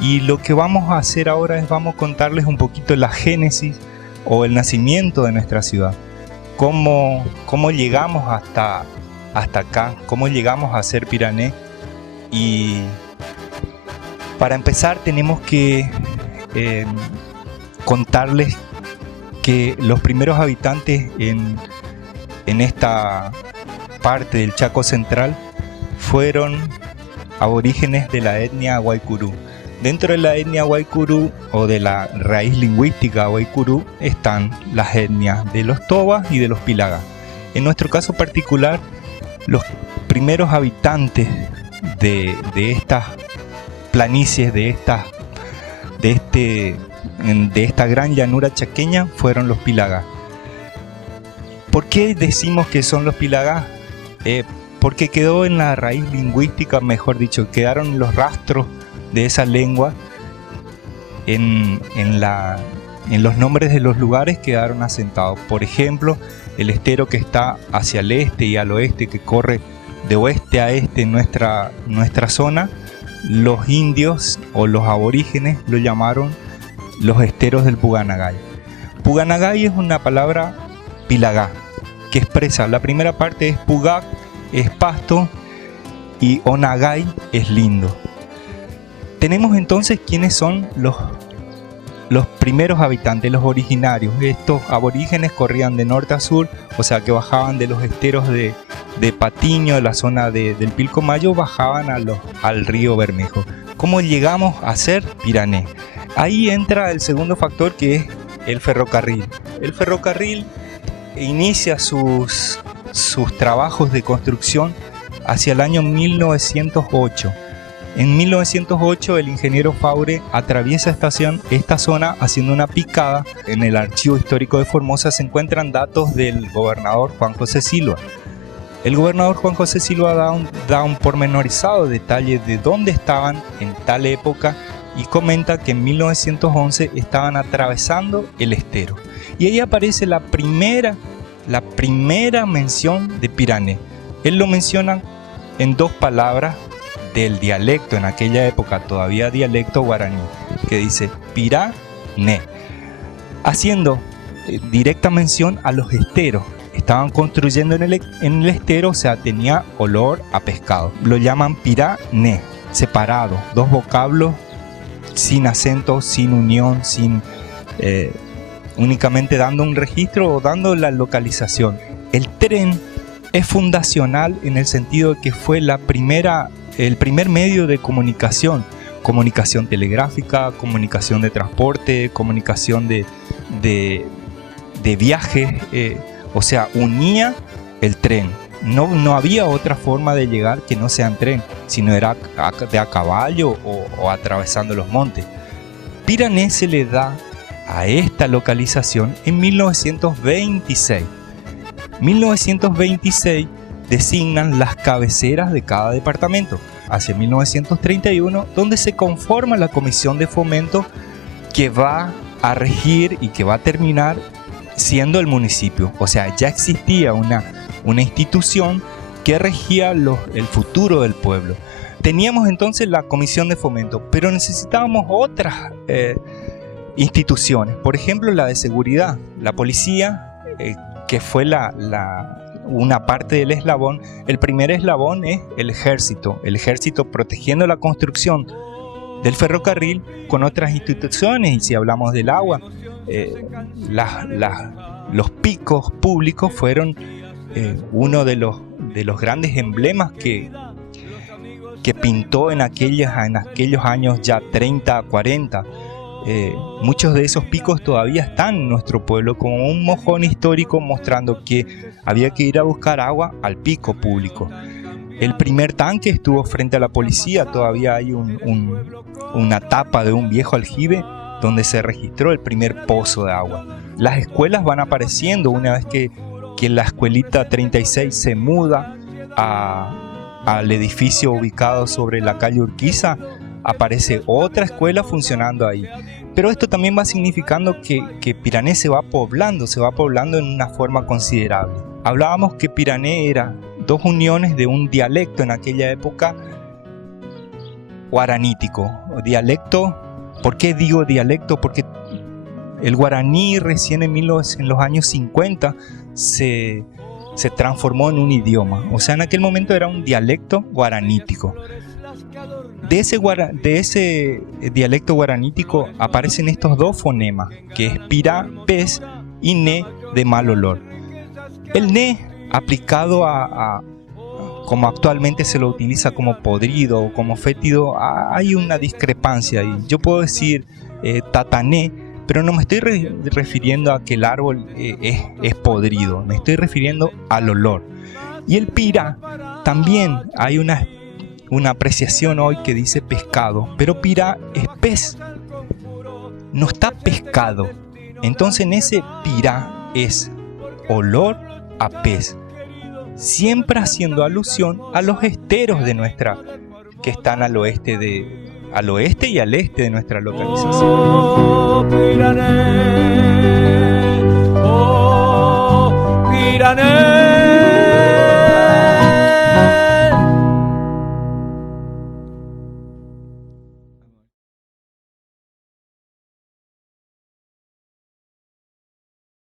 Y lo que vamos a hacer ahora es vamos a contarles un poquito la génesis o el nacimiento de nuestra ciudad. Cómo llegamos hasta acá, cómo llegamos a ser Pirané. Y para empezar tenemos que contarles que los primeros habitantes en esta parte del Chaco Central fueron aborígenes de la etnia Guaycurú. Dentro de la etnia Guaycurú o de la raíz lingüística Guaycurú están las etnias de los Tobas y de los Pilaga. En nuestro caso particular, los primeros habitantes de estas planicies, de esta gran llanura chaqueña fueron los Pilaga. ¿Por qué decimos que son los Pilaga? Porque quedó en la raíz lingüística, mejor dicho, quedaron los rastros de esa lengua en los nombres de los lugares quedaron asentados. Por ejemplo, el estero que está hacia el este y al oeste, que corre de oeste a este en nuestra zona, los indios o los aborígenes lo llamaron los esteros del Puganagay. Puganagay es una palabra Pilagá que expresa, la primera parte es Pugac, es pasto, y Onagay es lindo. Tenemos entonces quiénes son los primeros habitantes, los originarios. Estos aborígenes corrían de norte a sur, o sea que bajaban de los esteros de Patiño, de la zona del Pilcomayo, bajaban al río Bermejo. ¿Cómo llegamos a ser Pirané? Ahí entra el segundo factor, que es el ferrocarril. El ferrocarril inicia sus trabajos de construcción hacia el año 1908. En 1908 el ingeniero Faure atraviesa esta zona haciendo una picada. En el archivo histórico de Formosa se encuentran datos del gobernador Juan José Silva. El gobernador Juan José Silva da un pormenorizado detalle de dónde estaban en tal época y comenta que en 1911 estaban atravesando el estero. Y ahí aparece la primera mención de Pirané. Él lo menciona en dos palabras del dialecto, en aquella época todavía dialecto guaraní, que dice Pirané, haciendo directa mención a los esteros. Estaban construyendo en el estero, o sea, tenía olor a pescado. Lo llaman Pirané, separado, dos vocablos sin acento, sin unión, únicamente dando un registro o dando la localización. El tren es fundacional en el sentido de que fue el primer medio de comunicación telegráfica, comunicación de transporte, comunicación de viajes, o sea, unía el tren. No había otra forma de llegar que no sea en tren, sino era de a caballo o atravesando los montes. Pirané se le da a esta localización en 1926. 1926 designan las cabeceras de cada departamento. Hacia 1931, donde se conforma la comisión de fomento que va a regir y que va a terminar siendo el municipio. O sea, ya existía una institución que regía el futuro del pueblo. Teníamos entonces la comisión de fomento, pero necesitábamos otras instituciones. Por ejemplo, la de seguridad, la policía, que fue una parte del eslabón. El primer eslabón es el ejército protegiendo la construcción del ferrocarril con otras instituciones. Y si hablamos del agua, los picos públicos fueron uno de los grandes emblemas que pintó en aquellos años ya 30, 40. Muchos de esos picos todavía están en nuestro pueblo como un mojón histórico, mostrando que había que ir a buscar agua al pico público. El primer tanque estuvo frente a la policía. Todavía hay una tapa de un viejo aljibe donde se registró el primer pozo de agua. Las escuelas van apareciendo una vez que la escuelita 36 se muda al edificio ubicado sobre la calle Urquiza. Aparece otra escuela funcionando ahí. Pero esto también va significando que Pirané se va poblando en una forma considerable. Hablábamos que Pirané era dos uniones de un dialecto en aquella época guaranítico, o dialecto. ¿Por qué digo dialecto? Porque el guaraní recién en los años 50 se transformó en un idioma. O sea, en aquel momento era un dialecto guaranítico. De ese dialecto guaranítico aparecen estos dos fonemas, que es pirá, pez, y ne, de mal olor. El ne, aplicado como actualmente se lo utiliza como podrido o como fétido, hay una discrepancia ahí. Yo puedo decir tatané, pero no me estoy refiriendo a que el árbol es podrido, me estoy refiriendo al olor. Y el pirá, también hay una apreciación hoy que dice pescado, pero pirá es pez, no está pescado. Entonces en ese pirá es olor a pez, siempre haciendo alusión a los esteros de que están al oeste y al este de nuestra localización. Oh, Pirané,